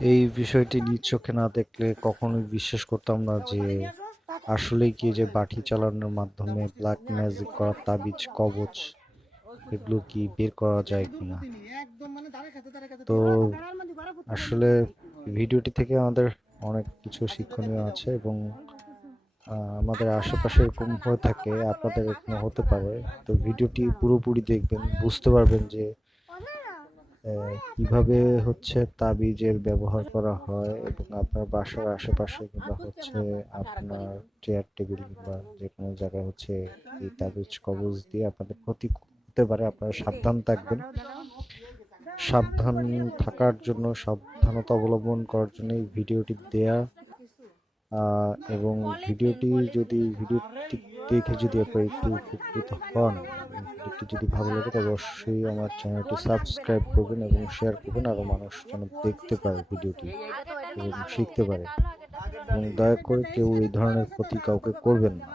এই বিষয়টি নিজ চোখে না দেখলে কখনোই বিশ্বাস করতাম না যে আসলেই কি যে বাটি চালানোর মাধ্যমে ব্ল্যাক ম্যাজিক করা তাবিজ কবচ এগুলো কি বের করা যায় কিনা। তো আসলে ভিডিওটি থেকে আমাদের অনেক কিছু শিক্ষণীয় আছে এবং আমাদের আশেপাশে এরকম হয়ে থাকে, আপনাদের এরকম হতে পারে। তো ভিডিওটি পুরোপুরি দেখবেন, বুঝতে পারবেন যে কিভাবে হচ্ছে তাবিজের ব্যবহার করা হয় এবং আপনার বাসার আশেপাশে কিংবা হচ্ছে আপনার চেয়ার টেবিল কিংবা যে কোনো জায়গায় হচ্ছে এই তাবিজ কবজ দিয়ে আপনাদের ক্ষতি হতে পারে। আপনারা সাবধান থাকবেন। সাবধান থাকার জন্য, সাবধানতা অবলম্বন করার জন্য এই ভিডিওটি দেয়া। এবং ভিডিওটি দেখে যদি আপনি একটু উপকৃত হন, ভিডিওটি যদি ভালো লাগে তবে অবশ্যই আমার চ্যানেলটি সাবস্ক্রাইব করবেন এবং শেয়ার করবেন, আরো মানুষ যেন দেখতে পারে ভিডিওটি এবং শিখতে পারে। এবং দয়া করে কেউ এই ধরনের ক্ষতি কাউকে করবেন না।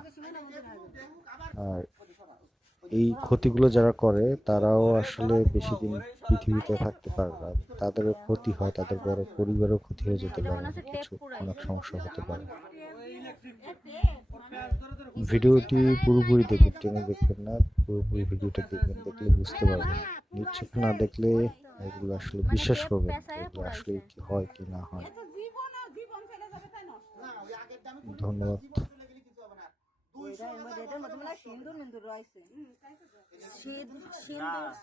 আর এই ক্ষতিগুলো যারা করে তারাও আসলে বেশি দিন পৃথিবীতে থাকতে পারে না, তাদেরও ক্ষতি হয়, তাদের বড় পরিবারও ক্ষতি হয়ে যেতে পারে, অনেক সমস্যা হতে পারে। ভিডিওটি পুরোপুরি দেখবেন, টেনে দেখবেন না, পুরোপুরি ভিডিওটা দেখবেন, দেখলে বুঝতে পারবেন। নিজ চোখে না দেখলে এগুলো আসলে বিশ্বাস করবেন এগুলো আসলে কি হয় কি না হয়। ধন্যবাদ।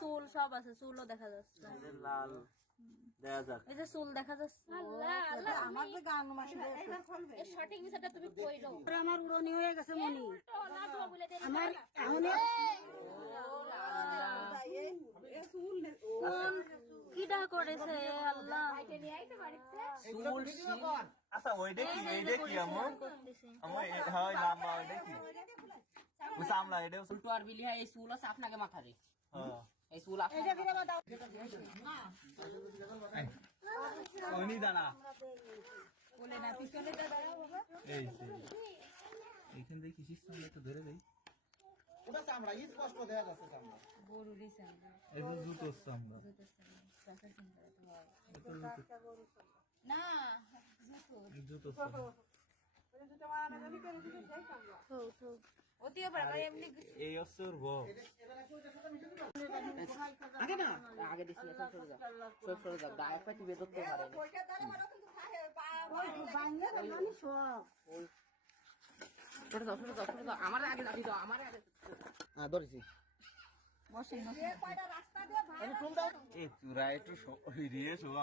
চুল সব আছে, চুলও দেখা যাচ্ছে, এই যে চুল দেখা যাচ্ছে। আমার যে গান সঠিক বিষয়টা তুমি কইরো, আমার উড়নি হয়ে গেছে মনি, আমার এখন কোন কিডা করেছে আল্লাহ। আচ্ছা ওই দেখি এই দেখি আমো আমো হয় লাম্বা ওই দেখি সামলা এটা উল্টো আর বিলি হয় এই চুল আছে আপনাকে মাথা রে এই চুল আছে ওনি দানা বলে না পিছনে দাঁড়াও এই এইখান থেকে কিসির সঙ্গে একটু ধরে দেই ওটা চামড়া স্পষ্ট দেখা যাচ্ছে চামড়া গরুরই চামড়া এই যে জুতোর চামড়া না জুতোর চামড়া এই অসুর গো আগে না আগে দিছি সব যা গায়ে পাটি বেদতে পারে আমার আগে দাও আমার আগে হ্যাঁ ধরেছি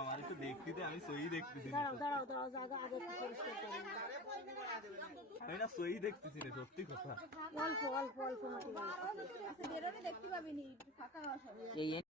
আমার একটু দেখতে দে আমি সই দেখতেছি সই দেখতেছি রে সত্যি কথা অল্প অল্প অল্প দেখতে পাবি